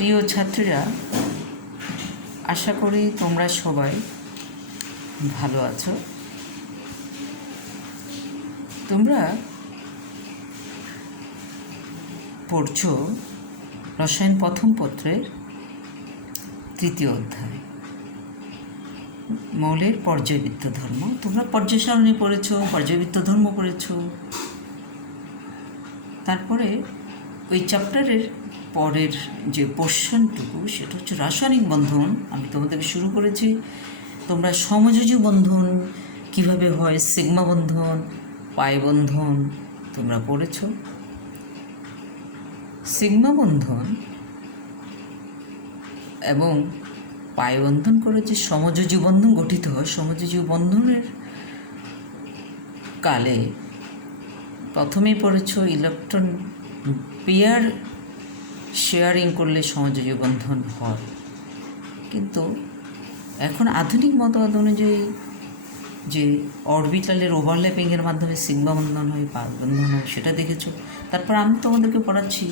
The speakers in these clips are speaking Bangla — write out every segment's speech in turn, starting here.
প্রিয় ছাত্রীরা, আশা করি তোমরা সবাই ভালো আছো। তোমরা পড়ছো রসায়ন প্রথম পত্রের 3য় অধ্যায়, মৌলের পর্যায়বৃত্ত ধর্ম। তোমরা পর্যায় সারণী পড়েছো, পর্যায়বৃত্ত ধর্ম পড়েছো। তারপরে ওই চ্যাপ্টারের পরের যে পোর্শনটুকু সেটা হচ্ছে রাসায়নিক বন্ধন। আমি তোমাদেরকে শুরু করেছি। তোমরা সমযোজী বন্ধন কিভাবে হয়, সিগমা বন্ধন, পাই বন্ধন তোমরা পড়েছো। সিগমা বন্ধন এবং পাই বন্ধন করে যে সমযোজী বন্ধন গঠিত হয়, সমযোজী বন্ধনের কালে প্রথমেই পড়েছো ইলেকট্রন পেয়ার শেয়ারিং করলে সমযোজী বন্ধন হয়। কিন্তু এখন আধুনিক মতবাদ অনুযায়ী যে অরবিটালের ওভারল্যাপিংয়ের মাধ্যমে সিগমা বন্ধন হয়, পাই বন্ধন হয়, সেটা দেখেছো। তারপর আমি তোমাদেরকে পড়াচ্ছি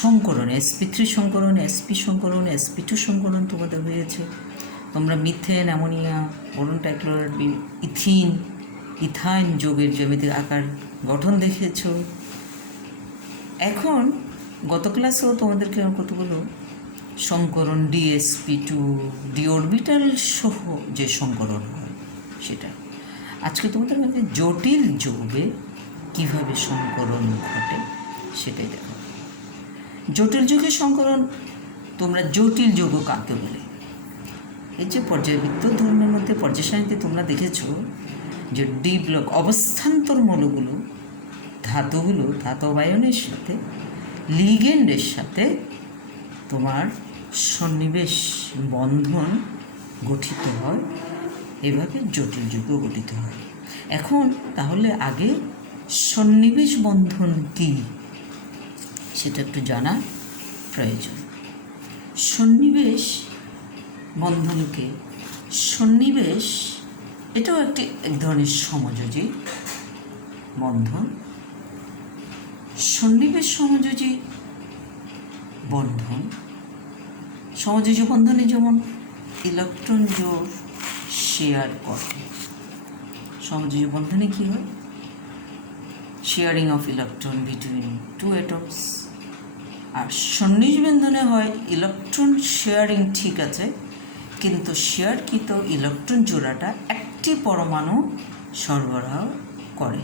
সংকরণ, sp3 সংকরণ, sp সংকরণ, sp2 সংকরণ তোমাদের হয়েছে। তোমরা methane, ammonia, boron trichloride, ethyne যৌগের জ্যামিতিক আকার গঠন দেখেছো। এখন গত ক্লাসেও তোমাদেরকে কতগুলো সংকরণ dsp2 ডি অরবিটাল সহ যে সংকরণ হয় সেটা আজকে তোমাদের মধ্যে জটিল যৌগে কীভাবে সংকরণ ঘটে সেটাই দেখো। জটিল যৌগের সংকরণ, তোমরা জটিল যৌগ কাকে বলে? এই যে পর্যায়বৃত্ত ধর্মের মধ্যে পর্যায় সারণীতে তোমরা দেখেছো যে ডি ব্লক অবস্থান্তর মৌলগুলো, ধাতুগুলো ধাতব আয়নের সাথে লিগেন্ডের সাথে তোমার সন্নিবেশ বন্ধন গঠিত হয়, এভাবে জটিল যৌগ গঠিত হয়। এখন তাহলে আগে সন্নিবেশ বন্ধন কী সেটা একটু জানা প্রয়োজন। সন্নিবেশ বন্ধনকে, সন্নিবেশ এটাও এক ধরনের সমযোজী বন্ধন। সন্নিবেশ সমযোজী বন্ধন, সমযোজী বন্ধনে যেমন ইলেকট্রন জোড় শেয়ার করে। সমযোজী বন্ধনে কী হয়? Sharing of electron between two atoms. আর সন্নিবেশ বন্ধনে হয় ইলেকট্রন শেয়ারিং, ঠিক আছে, কিন্তু শেয়ারকৃত ইলেকট্রন জোড়াটা একটি পরমাণু সরবরাহ করে।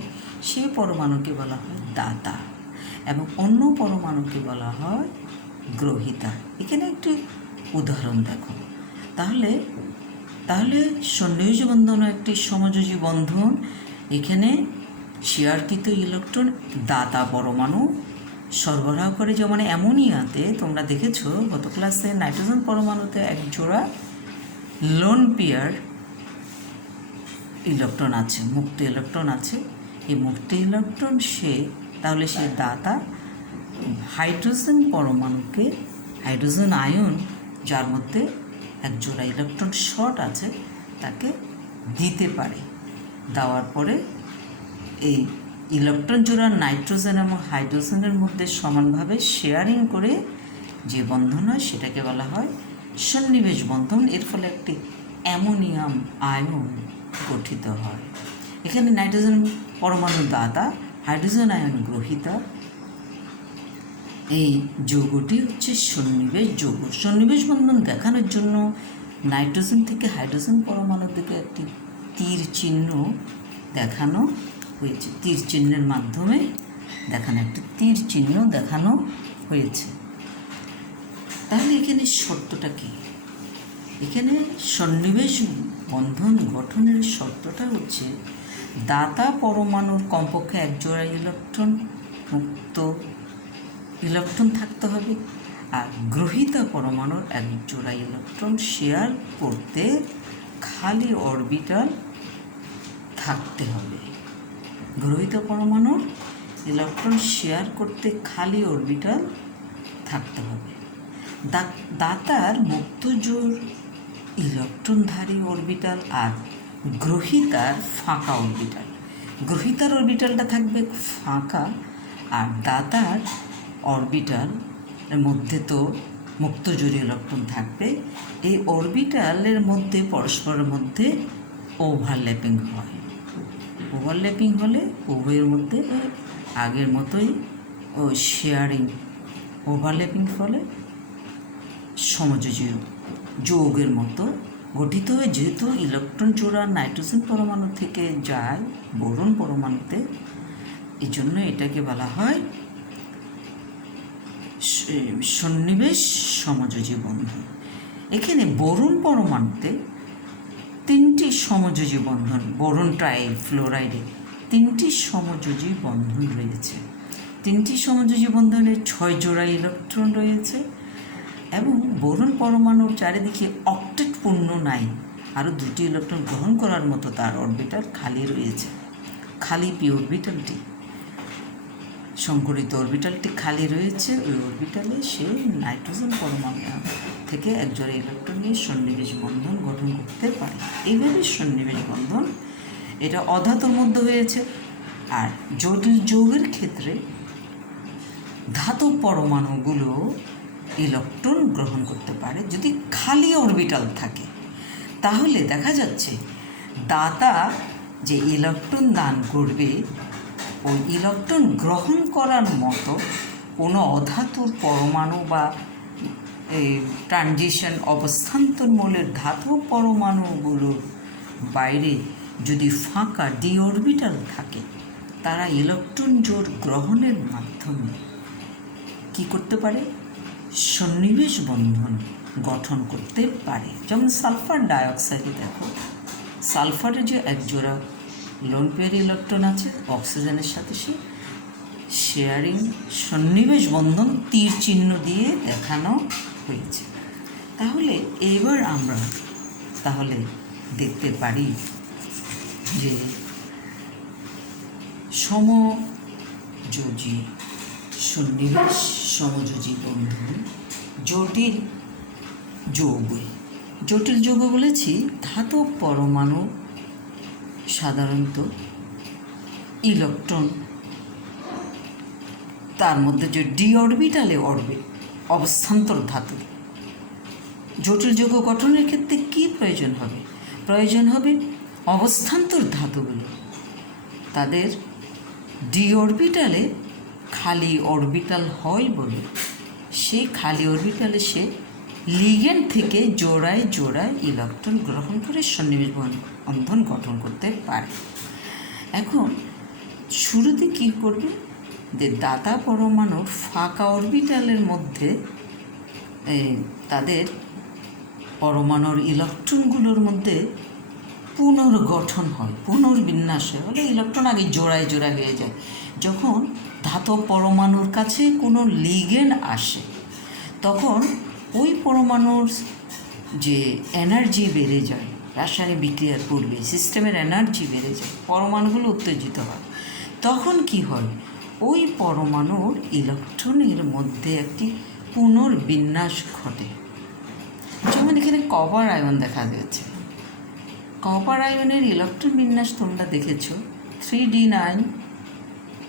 সেই পরমাণুকে বলা হয় দাতা এবং অন্য পরমাণুকে বলা হয় গ্রহীতা। এখানে একটি উদাহরণ দেখো। তাহলে সন্নিবেশ বন্ধন একটি সমযোজী বন্ধন। এখানে শেয়ারকৃত ইলেকট্রন দাতা পরমাণু সরবরাহ করে। যেমন অ্যামোনিয়াতে তোমরা দেখেছো গত ক্লাসে নাইট্রোজেন পরমাণুতে এক জোড়া লোন পেয়ার ইলেকট্রন আছে, মুক্ত ইলেকট্রন আছে। এই মুক্ত ইলেকট্রন তাহলে সে দাতা হাইড্রোজেন পরমাণুকে, হাইড্রোজেন আয়ন যার মধ্যে এক জোড়া ইলেকট্রন শর্ট আছে তাকে দিতে পারে। দেওয়ার পরে এই ইলেকট্রন জোড়া নাইট্রোজেন এবং হাইড্রোজেনের মধ্যে সমানভাবে শেয়ারিং করে যে বন্ধন হয় সেটাকে বলা হয় সন্নিবেশ বন্ধন। এর ফলে একটি অ্যামোনিয়াম আয়ন গঠিত হয়। এখানে নাইট্রোজেন পরমাণু দাতা, হাইড্রোজেন আয়ন গ্রহীতা। এই যৌগটি হচ্ছে সন্নিবেশ যৌগ। সন্নিবেশ বন্ধন দেখানোর জন্য নাইট্রোজেন থেকে হাইড্রোজেন পরমাণুর দিকে একটি তীর চিহ্ন দেখানো হয়েছে। তীর চিহ্নের মাধ্যমে একটি তীর চিহ্ন দেখানো হয়েছে। তাহলে এখানে শর্তটা কী? এখানে সন্নিবেশ বন্ধন গঠনের শর্তটা হচ্ছে দাতা পরমাণুর কমপক্ষে এক জোড়া ইলেকট্রন মুক্ত ইলেকট্রন থাকতে হবে, আর গ্রহীতা পরমাণুর এক জোড়া ইলেকট্রন শেয়ার করতে খালি অরবিটাল থাকতে হবে। গ্রহীতা পরমাণুর ইলেকট্রন শেয়ার করতে খালি অরবিটাল থাকতে হবে। দাতার মুক্ত জোড় ইলেকট্রনধারী অরবিটাল আর গ্রহীতার ফাঁকা অরবিটাল। গ্রহীতার অরবিটালটা থাকবে ফাঁকা, আর দাতার অরবিটাল মধ্যে তো মুক্ত জোড় ইলেকট্রন থাকবে। এই অরবিটালের মধ্যে পরস্পরের মধ্যে ওভারল্যাপিং হয়। ওভারল্যাপিং হলে উভয়ের মধ্যে আগের মতোই শেয়ারিং, ওভারল্যাপিং ফলে সমযোজী যৌগের মতো গঠিত হয়। যেহেতু ইলেকট্রন জোড়া নাইট্রোজেন পরমাণু থেকে যায় বোরন পরমাণুতে, এই জন্য এটাকে বলা হয় সন্নিবেশ সমযোজী বন্ধন। এখানে বোরন পরমাণুতে 3টি সমযোজী বন্ধন, বোরন ট্রাইফ্লোরাইডে 3টি সমযোজী বন্ধন রয়েছে। 3টি সমযোজী বন্ধনে 6 জোড়া ইলেকট্রন রয়েছে এবং বোরন পরমাণুর চারিদিকে অক্টেট পূর্ণ নাই, আরও 2টি ইলেকট্রন গ্রহণ করার মতো তার অরবিটাল খালি রয়েছে। খালি পি অরবিটালটি, সংকরিত অরবিটালটি খালি রয়েছে। ওই অরবিটালে সে নাইট্রোজেন পরমাণু থেকে এক জোড়া ইলেকট্রন নিয়ে সন্নিবেশ বন্ধন গঠন করতে পারে। এইভাবে সন্নিবেশ বন্ধন এটা অধাতুর মধ্যে হয়েছে। আর জটিল যৌগের ক্ষেত্রে ধাতব পরমাণুগুলো ইলেকট্রন গ্রহণ করতে পারে যদি খালি অরবিটাল থাকে। তাহলে দেখা যাচ্ছে দাতা যে ইলেকট্রন দান করবে ওই ইলেকট্রন গ্রহণ করার মতো কোনো অধাতুর পরমাণু বা এই ট্রানজিশন অবস্থান্তর মূলের ধাতব পরমাণুগুলোর বাইরে যদি ফাঁকা ডি অরবিটাল থাকে, তারা ইলেকট্রন জোড় গ্রহণের মাধ্যমে কী করতে পারে? সন্নিবেশ বন্ধন গঠন করতে পারে। যেমন সালফার ডাইঅক্সাইডে দেখো, সালফারের যে এক জোড়া লোন পেয়ার ইলেকট্রন আছে অক্সিজেনের সাথে, সে শেয়ারিং সন্নিবেশ বন্ধন তীর চিহ্ন দিয়ে দেখানো হয়েছে। তাহলে এবার আমরা দেখতে পারি যে সমযোজী সন্নিবেশ সমযোজী বন্ধন জটিল যৌগ। জটিল যৌগ বলেছি ধাতব পরমাণু সাধারণত ইলেকট্রন তার মধ্যে যে ডি অরবিটালে অবস্থান্তর ধাতু। জটিল যৌগ গঠনের ক্ষেত্রে কী প্রয়োজন হবে? প্রয়োজন হবে অবস্থান্তর ধাতুগুলো তাদের ডি অরবিটালে খালি অরবিটাল হয় বলে সেই খালি অরবিটালে সে লিগ্যান্ড থেকে জোড়ায় জোড়ায় ইলেকট্রন গ্রহণ করে সন্নিবেশ বন্ধন গঠন করতে পারে। এখন শুরুতে কী করবে? যে দাতা পরমাণুর ফাঁকা অরবিটালের মধ্যে তাদের পরমাণুর ইলেকট্রনগুলোর মধ্যে পুনর্গঠন হয়, পুনর্বিন্যাস হয়। হলে ইলেকট্রন আগে জোড়ায় জোড়ায় হয়ে যায়। যখন ধাতব পরমাণুর কাছে কোনো লিগ্যান্ড আসে, তখন ওই পরমাণুর যে এনার্জি বেড়ে যায়, রাসায়নিক বিক্রিয়ার পূর্বে সিস্টেমের এনার্জি বেড়ে যায়, পরমাণুগুলো উত্তেজিত হয়। তখন কি হয়? ওই পরমাণুর ইলেকট্রনের মধ্যে একটি পুনর্বিন্যাস ঘটে। যেমন এখানে কপার আয়ন দেখা যাচ্ছে। কপার আয়নের ইলেকট্রন বিন্যাস তোমরা দেখেছ। 3d9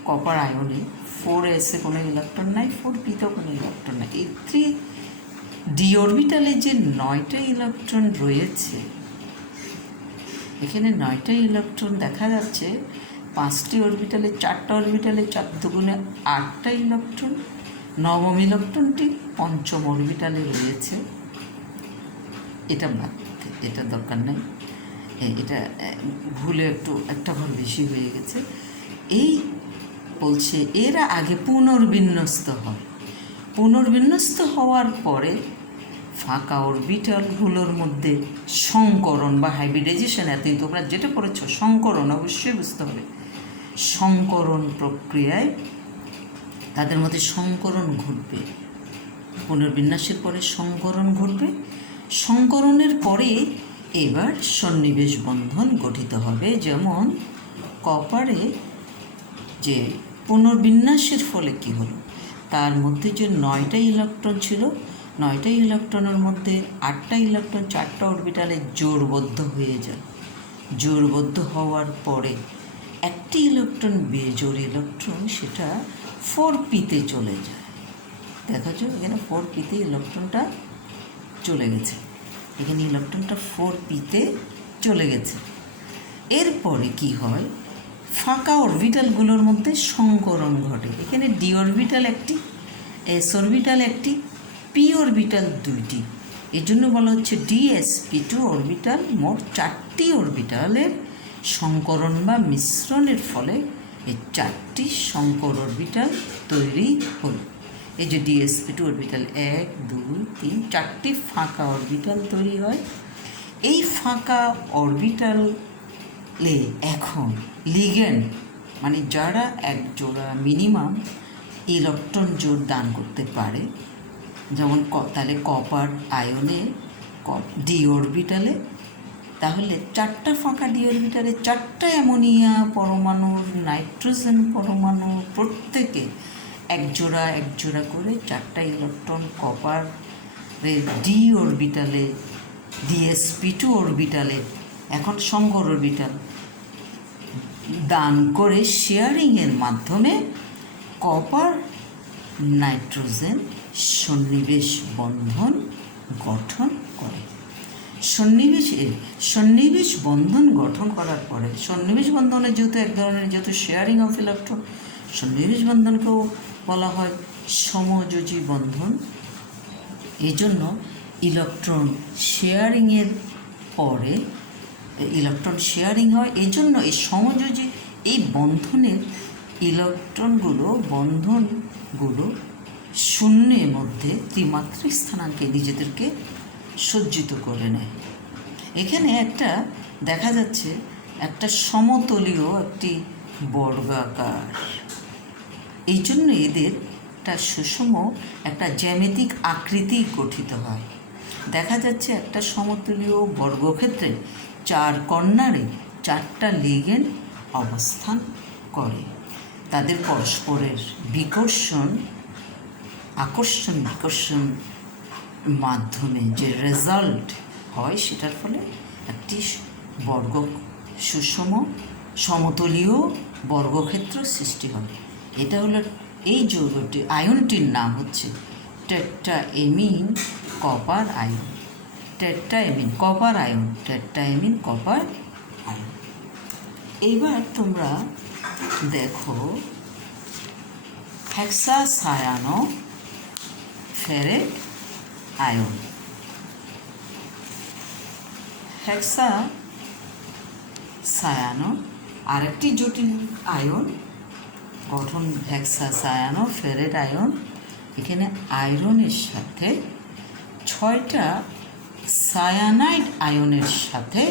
কপার আয়নে 4s-এ কোনো ইলেকট্রন নাই, 4p-তেও কোনো ইলেকট্রন নাই। এই 3d অরবিটালে যে 9টা ইলেকট্রন রয়েছে, এখানে 9টা ইলেকট্রন দেখা যাচ্ছে। 5টি অরবিটালে 4টা অরবিটালে 4 দুগুণে 8টা ইলেকট্রন। নবম ইলেকট্রনটি পঞ্চম অরবিটালে রয়েছে। এটা বাদ, এটা দরকার নেই, এটা ভুলে একটা ঘর বেশি হয়ে গেছে। এই বলছে এরা আগে পুনর্বিন্যস্ত হয়। পুনর্বিন্যস্ত হওয়ার পরে ফাঁকা অরবিটালগুলোর মধ্যে সংকরণ বা হাইব্রিডাইজেশন, এতদিন তোমরা যেটা করেছ সংকরণ, অবশ্যই বুঝতে হবে। সংকরণ প্রক্রিয়ায় তাদের মধ্যে সংকরণ ঘটবে। পুনর্বিন্যাসের পরে সংকরণ ঘটবে। সংকরণের পরে এবার সন্নিবেশ বন্ধন গঠিত হবে। যেমন কপারে যে পুনর্বিন্যাসের ফলে কী হলো, তার মধ্যে যে 9টা ইলেকট্রন ছিল, 9টা ইলেকট্রনের মধ্যে 8টা ইলেকট্রন 4টা অরবিটালে জোড়বদ্ধ হয়ে যায়। জোড়বদ্ধ হওয়ার পরে একটি ইলেকট্রন বেজোড় ইলেকট্রন সেটা 4p-তে চলে যায়। দেখেছো এখানে 4p-তে ইলেকট্রনটা চলে গেছে, এখানে ইলেকট্রনটা 4p-তে চলে গেছে। এরপরে কি হয়, ফাঁকা অরবিটালগুলোর মধ্যে সংকরণ ঘটে। এখানে ডি অরবিটাল একটি, এস অরবিটাল একটি, পি অরবিটাল দুইটি। এই জন্য বলা হচ্ছে DsP2 অরবিটাল। মোট 4টি অরবিটালের সংকরণ বা মিশ্রণের ফলে এই 4টি সংকর অরবিটাল তৈরি হল। এই যে DsP2 অরবিটাল 1, 2, 3, 4টি ফাঁকা অরবিটাল তৈরি হয়। এই ফাঁকা অরবিটালে এখন লিগ্যান্ড মানে যারা এক জোড়া মিনিমাম ইলেকট্রন জোড় দান করতে পারে, যেমন তাহলে কপার আয়নে ডি অরবিটালে, তাহলে 4টা ফাঁকা ডি অরবিটালে 4টা অ্যামোনিয়া পরমাণুর, নাইট্রোজেন পরমাণু, প্রত্যেকে এক জোড়া করে 4টা ইলেকট্রন কপারের ডি অরবিটালে, DsP2 অরবিটালে, এখন সংকর অরবিটাল দান করে শেয়ারিংয়ের মাধ্যমে কপার নাইট্রোজেন সন্নিবেশ বন্ধন গঠন করে। সন্নিবেশ বন্ধন গঠন করার পরে, সন্নিবেশ বন্ধনে যেহেতু এক ধরনের, যেহেতু শেয়ারিং অফ ইলেকট্রন, সন্নিবেশ বন্ধনকেও বলা হয় সমযোজী বন্ধন। এই জন্য ইলেকট্রন শেয়ারিংয়ের পরে ইলেকট্রন শেয়ারিং হয়। এই জন্য এই সমযোজী এই বন্ধনের বন্ধনগুলো শূন্যের মধ্যে ত্রিমাত্রিক স্থানাঙ্কে নিজেদেরকে সজ্জিত করে নেয়। এখানে একটা দেখা যাচ্ছে একটা সমতলীয় একটি বর্গাকার, এই জন্য এদের একটা সুষম একটা জ্যামিতিক আকৃতি গঠিত হয়। দেখা যাচ্ছে একটা সমতলীয় বর্গক্ষেত্রে 4 কর্নারে 4টা লিগ্যান্ড অবস্থান করে। তাদের পরস্পরের আকর্ষণ বিকর্ষণ মাধ্যমে যে রেজাল্ট হয়, সেটার ফলে একটি সুষম সমতলীয় বর্গক্ষেত্র সৃষ্টি হয়। এটা হলো এই যৌগটি, আয়নটির নাম হচ্ছে tetraammine copper ion. Tetraammine copper ion. এইবার তোমরা দেখো হেক্সাসায়ানো ফেরেট আয়ন। হেক্সাসায়ানো আরেকটি জটিল আয়ন গঠন, হেক্সাসায়ানো ফেরেট আয়ন। এখানে আয়রনের সাথে 6টা সায়ানাইড আয়নের সাথে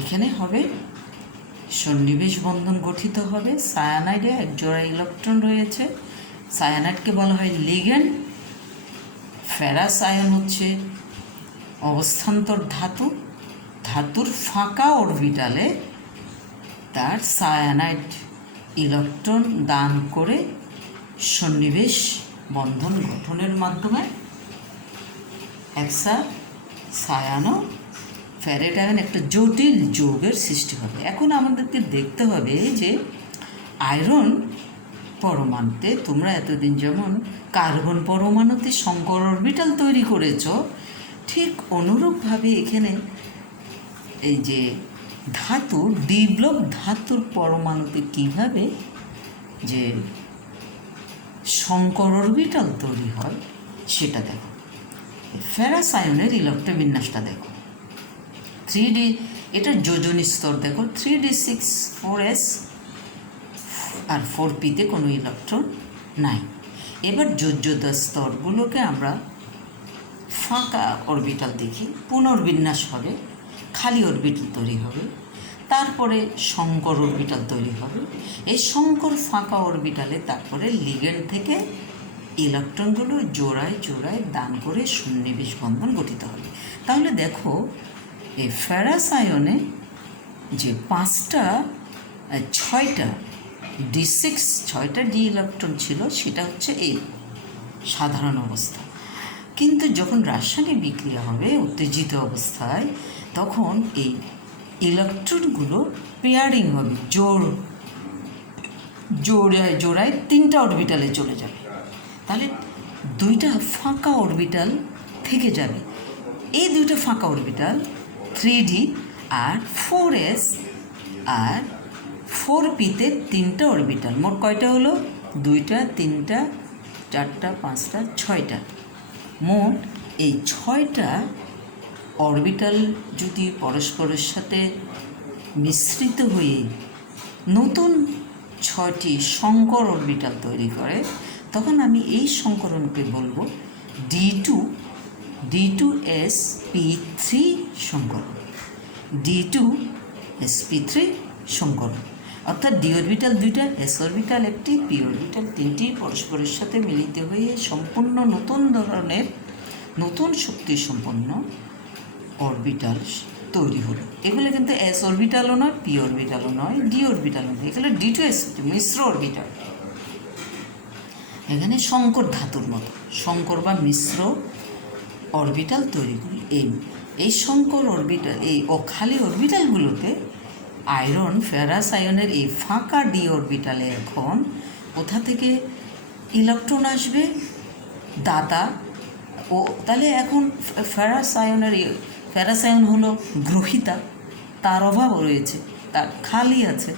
এখানে হবে সন্নিবেশ বন্ধন গঠিত হবে। সায়ানাইডে এক জোড়া ইলেকট্রন রয়েছে, সায়ানাইডকে বলা হয় লিগ্যান্ড। ফেরাস আয়ন হচ্ছে অবস্থান্তর ধাতুর ফাঁকা অরবিটালে তার সায়ানাইড ইলেকট্রন দান করে সন্নিবেশ বন্ধন গঠনের মাধ্যমে হেক্সাসায়ানো ফেরেট আয়ন একটা জটিল যৌগের সৃষ্টি হবে। এখন আমাদেরকে দেখতে হবে যে আয়রন পরমাণুতে তোমরা এতদিন যেমন কার্বন পরমাণুতে সংকর অরবিটাল তৈরি করেছ, ঠিক অনুরূপভাবে এখানে এই যে ডি ব্লক ধাতুর পরমাণুতে কীভাবে যে সংকর অরবিটাল তৈরি হয় সেটা দেখো। ফেরাস আয়নের ইলেকট্রন বিন্যাসটা দেখো। 3D, এটা যোজনী স্তর দেখো, 3d6 4s আর 4p-তে কোনো ইলেকট্রন নাই। এবার যোজ্যতা স্তরগুলোকে আমরা ফাঁকা অরবিটাল দেখি, পুনর্বিন্যাস হবে, খালি অরবিটাল তৈরি হবে, তারপরে সংকর অরবিটাল তৈরি হবে। এই সংকর ফাঁকা অরবিটালে তারপরে লিগ্যান্ড থেকে ইলেকট্রনগুলো জোড়ায় দান করে সন্নিবেশ বন্ধন গঠিত হবে। তাহলে দেখো এই ফেরাস আয়নে যে 6টা ডি ইলেকট্রন ছিল, সেটা হচ্ছে এই সাধারণ অবস্থা। কিন্তু যখন রাসায়নিক বিক্রিয়া হবে উত্তেজিত অবস্থায়, তখন এই ইলেকট্রনগুলো পেয়ারিং হবে, জোড়ায় 3টা অরবিটালে চলে যাবে। তাহলে দুইটা ফাঁকা অরবিটাল থেকে যাবে। এই দুইটা ফাঁকা অরবিটাল 3d আর 4s আর 4pতে 3টা অরবিটাল, মোট কয়টা হলো? 2টা, 3টা, 4টা, 5টা, 6টা। মোট এই 6টা অরবিটাল যদি পরস্পরের সাথে মিশ্রিত হয়ে নতুন 6টি সংকর অরবিটাল তৈরি করে, তখন আমি এই সংকরণকে বলবো D2sp3 সংকরণ। D2sp3 সংকরণ অর্থাৎ ডি অরবিটাল 2টা, এস অরবিটাল 1টি, পি অরবিটাল 3টি পরস্পরের সাথে মিলিত হয়ে সম্পূর্ণ নতুন ধরনের নতুন শক্তি সম্পন্ন অরবিটাল তৈরি হলো। এগুলো কিন্তু এস অরবিটালও নয়, পি অরবিটালও নয়, ডি অরবিটালও নয়, এগুলো D2s মিশ্র অরবিটাল। এখানে সংকর ধাতুর মতো সংকর বা মিশ্র অরবিটাল তৈরি করি। এই সংকর অরবিটাল, এই খালি অরবিটালগুলোতে আয়রন, ফেরাস আয়নের এই ফাঁকা ডি অরবিটালে এখন কোথা থেকে ইলেকট্রন আসবে? দাতা। ও তাহলে এখন ফেরাস আয়ন হলো গ্রহিতা, তার অভাব রয়েছে, তার খালি আছে।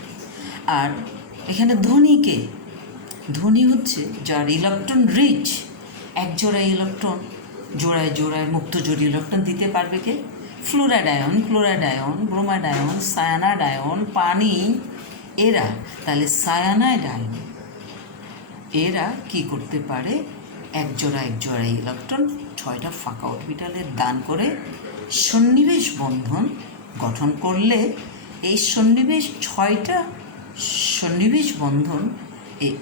আর এখানে ধনী হচ্ছে যার ইলেকট্রন রিচ, এক জোড়া ইলেকট্রন, জোড়ায় জোড়ায় মুক্ত জোড় ইলেকট্রন দিতে পারবে কে? Fluoride ion, bromide ion, cyanide ion, পানি, এরা। তাহলে সায়ানাইড আয়ন এরা কি করতে পারে? এক জোড়া ইলেকট্রন 6টা ফাঁকা অরবিটালের দান করে সন্নিবেশ বন্ধন গঠন করলে এই 6টা সন্নিবেশ বন্ধন এই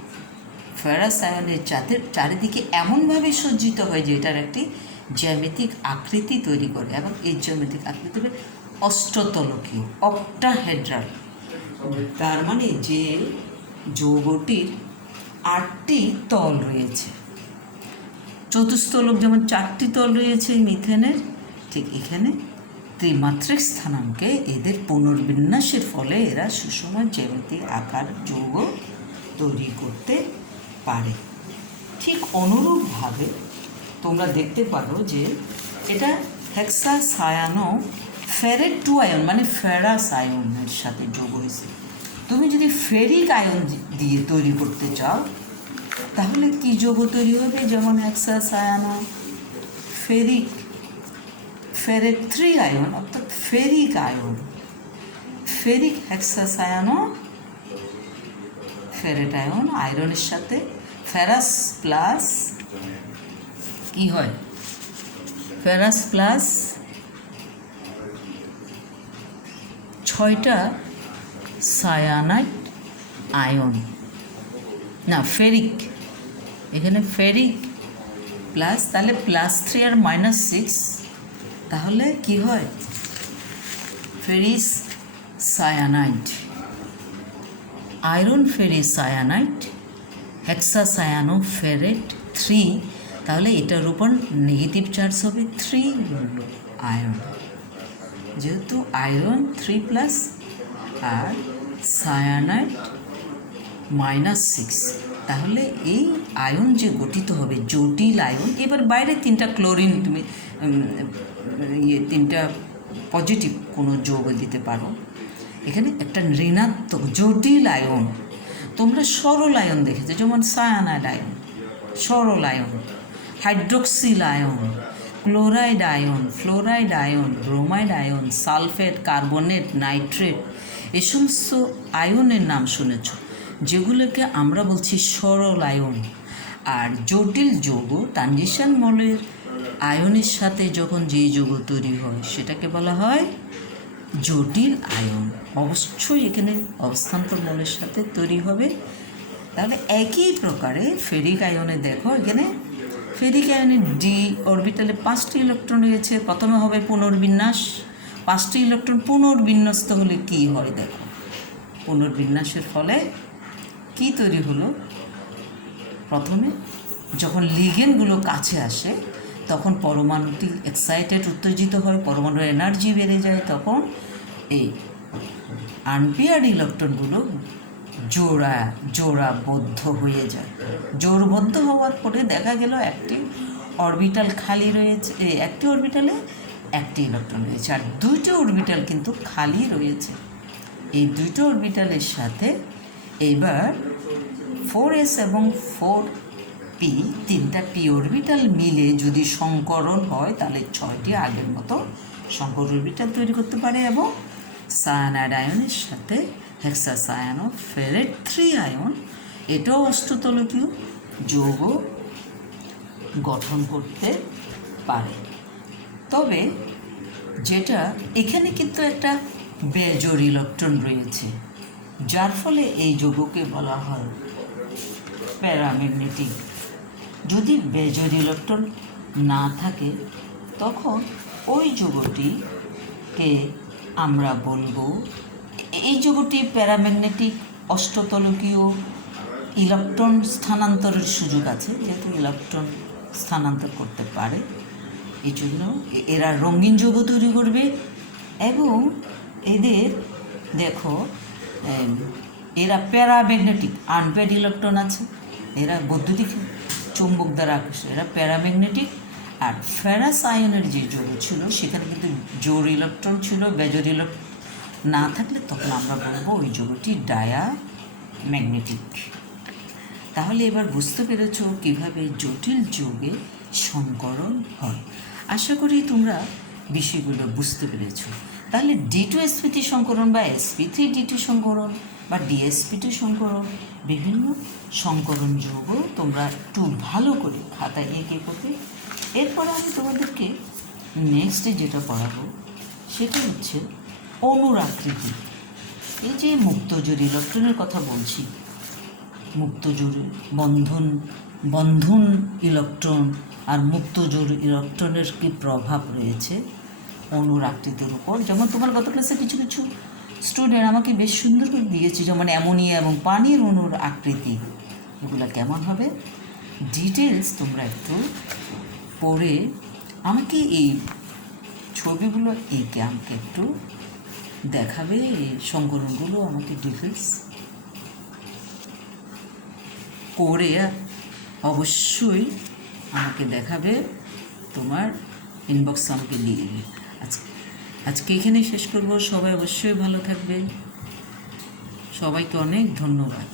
ফেরাস আয়নের চারিদিকে এমনভাবে সজ্জিত হয় যে এটার একটি জ্যামিতিক আকৃতি তৈরি করে, এবং এই জ্যামিতিক আকৃতি অষ্টতলকীয়, অক্টাহেড্রাল। তার মানে যে যৌগটির 8টি তল রয়েছে, চতুস্তলক যেমন 4টি তল রয়েছে মিথেনের, ঠিক এখানে ত্রিমাত্রিক স্থানাঙ্কে এদের পুনর্বিন্যাসের ফলে এরা সুষম জ্যামিতিক আকার যৌগ তৈরি করতে পারে। ঠিক অনুরূপভাবে তোমরা দেখতে পারো যে এটা হেক্সাসায়ানো ফেরেট 2 আয়ন মানে ফেরাস আয়নের সাথে যোগ হয়েছে। তুমি যদি ফেরিক আয়ন দিয়ে তৈরি করতে চাও তাহলে কি যৌগ তৈরি হবে? যেমন হেক্সাসায়ানো ফেরেট 3 আয়ন অর্থাৎ ferric ion, ferric hexacyanoferrate ion আয়রনের সাথে ফেরাস প্লাস কি হয়? ফেরাস প্লাস 6টা সায়ানাইড আয়ন, না ফেরিক, এখানে ফেরিক প্লাস, তাহলে +3 আর -6, তাহলে কি হয়? Ferric cyanide, iron ferric cyanide, hexacyanoferrate 3, তাহলে এটার উপর নেগেটিভ চার্জ হবে 3 আয়রন, যেহেতু আয়রন 3+ আর সায়ানাইড -6, তাহলে এই আয়ন যে গঠিত হবে জটিল আয়ন। এবার বাইরে 3টা ক্লোরিন, তুমি 3টা পজিটিভ কোনো যৌগ দিতে পারো। এখানে একটা ঋণাত্মক জটিল আয়ন, তোমরা সরল আয়ন দেখেছো, যেমন সায়ানাইড আয়ন, সরল ion, hydroxyl ion, chloride ion, fluoride ion, bromide ion, sulphate, carbonate, nitrate, এ সমস্ত আয়নের নাম শুনেছ, যেগুলোকে আমরা বলছি সরল আয়ন। আর জটিল যৌগ ট্রানজিশন মলের আয়নের সাথে যখন যেই যৌগ তৈরি হয় সেটাকে বলা হয় জটিল আয়ন। অবশ্যই এখানে অবস্থান্তর মলের সাথে তৈরি হবে। তাহলে একই প্রকারে ফেরিক আয়নে দেখো, এখানে ফেরিক আয়নে ডি অরবিটালে 5টি ইলেকট্রন রয়েছে। প্রথমে হবে পুনর্বিন্যাস, 5টি ইলেকট্রন পুনর্বিন্যস্ত হলে কি হয় দেখো, পুনর্বিন্যাসের ফলে কি তৈরি হলো? প্রথমে যখন লিগেন্ডগুলো কাছে আসে তখন পরমাণুটি এক্সাইটেড, উত্তেজিত হয়, পরমাণুর এনার্জি বেড়ে যায়, তখন এই আনপেয়ার্ড ইলেকট্রনগুলো জোড়াবদ্ধ হয়ে যায়। জোড়বদ্ধ হওয়ার পরে দেখা গেল একটি অরবিটাল খালি রয়েছে, একটি অরবিটালে একটি ইলেকট্রন রয়েছে, আর দুইটি অরবিটাল কিন্তু খালি রয়েছে। এই দুইটি অরবিটালের সাথে এবার 4s এবং 4p, তিনটা পি অরবিটাল মিলে যদি সংকরণ হয় তাহলে 6টি আগের মতো সংকর অরবিটাল তৈরি করতে পারে, এবং সায়ানাইড আয়নের সাথে হেক্সাসায়ানোফেরেট 3 আয়ন, এটাও অষ্টতলকীয় যৌগ গঠন করতে পারে। তবে যেটা এখানে কিন্তু একটা বেজোর ইলেকট্রন রয়েছে, যার ফলে এই যৌগকে বলা হয় প্যারাম্যাগনেটিক। যদি বেজোর ইলেকট্রন না থাকে তখন ওই যৌগটিকে আমরা বলবো, এই যৌগটি প্যারাম্যাগনেটিক অষ্টতলকীয়, ইলেকট্রন স্থানান্তরের সুযোগ আছে, যেহেতু ইলেকট্রন স্থানান্তর করতে পারে, এই জন্য এরা রঙিন যৌগ তৈরি করবে। এবং এদের দেখো, এরা প্যারাম্যাগনেটিক, আনপেড ইলেকট্রন আছে, এরা বৈদ্যুতিক চুম্বক দ্বারা আকর্ষিত, এরা প্যারাম্যাগনেটিক। আর ফেরাস আয়নের যে যৌগ ছিল সেখানে কিন্তু জোড় ইলেকট্রন ছিল, বেজোর ইলেকট্রন না থাকলে তখন আমরা বলবো ওই যৌগটি ডায়াম্যাগনেটিক। তাহলে এবার বুঝতে পেরেছ কীভাবে জটিল যৌগে সংকরণ হয়। আশা করি তোমরা বিষয়গুলো বুঝতে পেরেছ। তাহলে D2sp3 সংকরণ বা sp3D2 সংকরণ বা DsP2 সংকরণ, বিভিন্ন সংকরণ যৌগ তোমরা একটু ভালো করে খাতায় এঁকে করবে। এরপরে আমি তোমাদেরকে নেক্সটে যেটা পড়াবো সেটা হচ্ছে অণুর আকৃতি। এই যে মুক্তজোড় ইলেকট্রনের কথা বলছি, মুক্তজোড় বন্ধন ইলেকট্রন আর মুক্তজোড় ইলেকট্রনের কী প্রভাব রয়েছে অণুর আকৃতির উপর। যেমন তোমার গত ক্লাসে কিছু কিছু স্টুডেন্ট আমাকে বেশ সুন্দর করে দিয়েছে, যেমন অ্যামোনিয়া এবং পানির অণুর আকৃতি, এগুলো কেমন হবে ডিটেলস তোমরা একটু পড়ে আমাকে এই ছবিগুলো এঁকে আমাকে একটু দেখাবে। এই সংকরণগুলো আমাকে ডিটেলস করে অবশ্যই আমাকে দেখাবে, তোমার ইনবক্স আমাকে দিয়ে দেবে। আজকে এখানেই শেষ করব। সবাই অবশ্যই ভালো থাকবে। সবাইকে অনেক ধন্যবাদ।